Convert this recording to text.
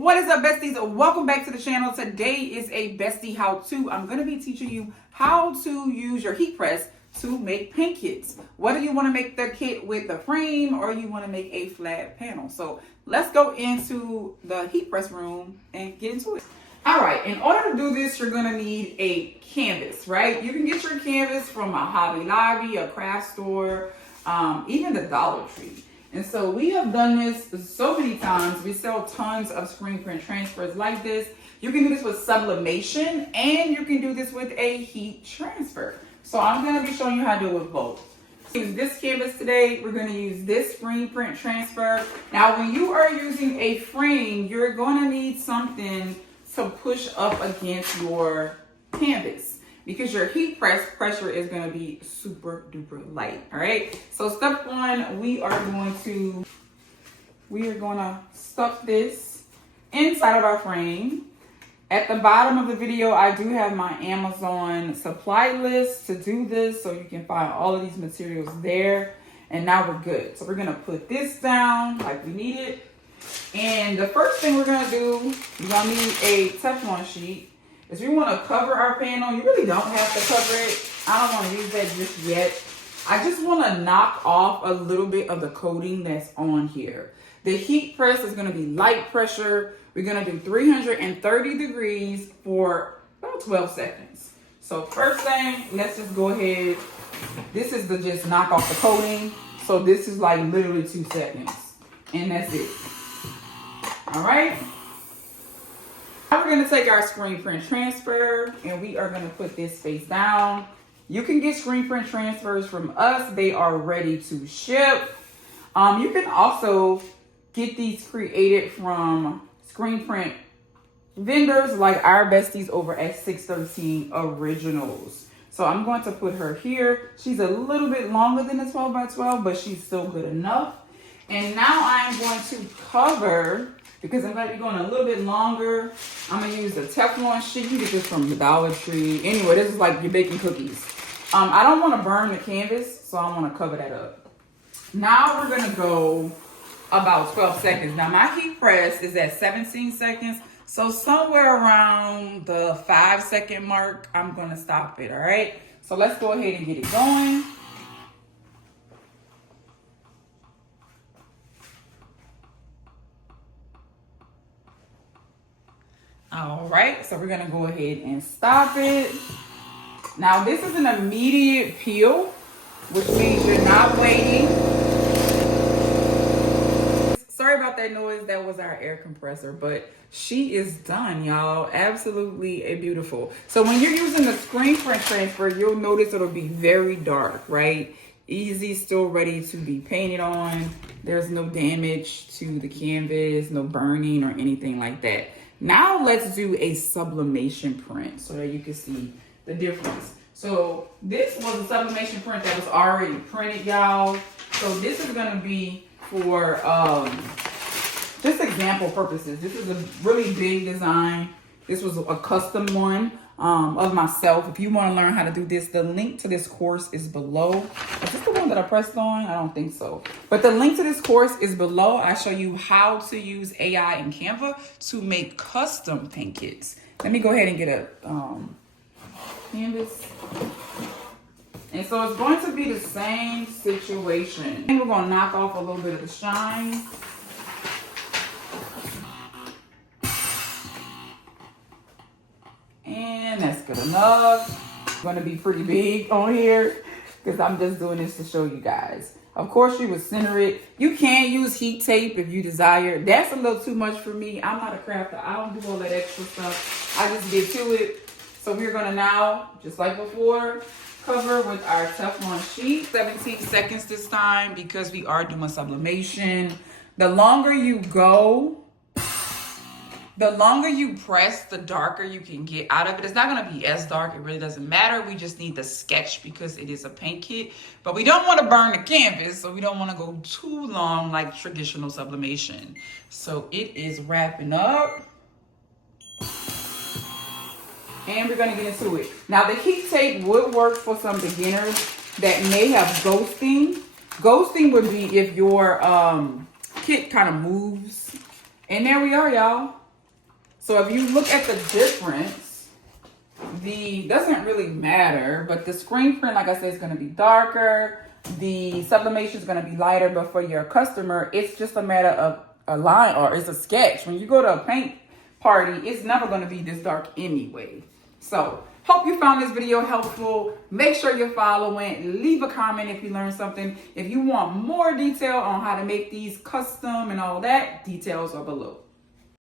What is up, besties? Welcome back to the channel. Today is a bestie how-to. I'm going to be teaching you how to use your heat press to make paint kits. Whether you want to make the kit with the frame or you want to make a flat panel. So let's go into the heat press room and get into it. All right, in order to do this, you're going to need a canvas, right? You can get your canvas from a Hobby Lobby, a craft store, even the Dollar Tree. And so we have done this so many times. We sell tons of screen print transfers like this. You can do this with sublimation and you can do this with a heat transfer. So I'm going to be showing you how to do it with both. Use this canvas today. We're going to use this screen print transfer. Now, when you are using a frame, you're going to need something to push up against your canvas, because your heat press pressure is going to be super duper light. All right. So step one, we are going to stuff this inside of our frame. At the bottom of the video, I do have my Amazon supply list to do this, so you can find all of these materials there. And now we're good. So we're going to put this down like we need it. And the first thing we're going to do, you're going to need a Teflon sheet. If you want to cover our panel, you really don't have to cover it. I don't want to use that just yet. I just want to knock off a little bit of the coating that's on here. The heat press is going to be light pressure. We're going to do 330 degrees for about 12 seconds. So first thing, let's just go ahead. This is to just knock off the coating. So this is like literally 2 seconds. And that's it. All right. Now we're going to take our screen print transfer and we are going to put this face down. You can get screen print transfers from us. They are ready to ship. You can also get these created from screen print vendors like our besties over at 613 Originals. So I'm going to put her here. She's a little bit longer than the 12 by 12, but she's still good enough. And now I'm going to cover, because I'm going to be going a little bit longer, I'm going to use the Teflon sheet. You get this from the Dollar Tree. Anyway, this is like you're baking cookies. I don't want to burn the canvas, so I want to cover that up. Now we're going to go about 12 seconds. Now my heat press is at 17 seconds. So somewhere around the 5-second mark, I'm going to stop it, all right? So let's go ahead and get it going. All right, so we're going to go ahead and stop it. Now, this is an immediate peel, which means you're not waiting. Sorry about that noise. That was our air compressor, but she is done, y'all. Absolutely beautiful. So when you're using the screen print transfer, you'll notice it'll be very dark, right? Easy, still ready to be painted on. There's no damage to the canvas, no burning or anything like that. Now let's do a sublimation print so that you can see the difference. So this was a sublimation print that was already printed, y'all. So this is going to be for just example purposes. This is a really big design. This was a custom one of myself. If you want to learn how to do this, the link to this course is below. Is this the one that I pressed on? I don't think so. But the link to this course is below. I show you how to use AI and Canva to make custom paint kits. Let me go ahead and get a canvas. And so it's going to be the same situation. And we're going to knock off a little bit of the shine. And that's good enough. It's going to be pretty big on here because I'm just doing this to show you guys. Of course, you would center it. You can use heat tape if you desire. That's a little too much for me. I'm not a crafter. I don't do all that extra stuff. I just get to it. So we're going to now, just like before, cover with our Teflon sheet. 17 seconds this time because we are doing sublimation. The longer you go, the longer you press, the darker you can get out of it. It's not going to be as dark. It really doesn't matter. We just need the sketch because it is a paint kit. But we don't want to burn the canvas, so we don't want to go too long like traditional sublimation. So it is wrapping up. And we're going to get into it. Now, the heat tape would work for some beginners that may have ghosting. Ghosting would be if your kit kind of moves. And there we are, y'all. So if you look at the difference, doesn't really matter, but the screen print, like I said, is going to be darker. The sublimation is going to be lighter, but for your customer, it's just a matter of a line or it's a sketch. When you go to a paint party, it's never going to be this dark anyway. So hope you found this video helpful. Make sure you're following. Leave a comment if you learned something. If you want more detail on how to make these custom and all that, details are below.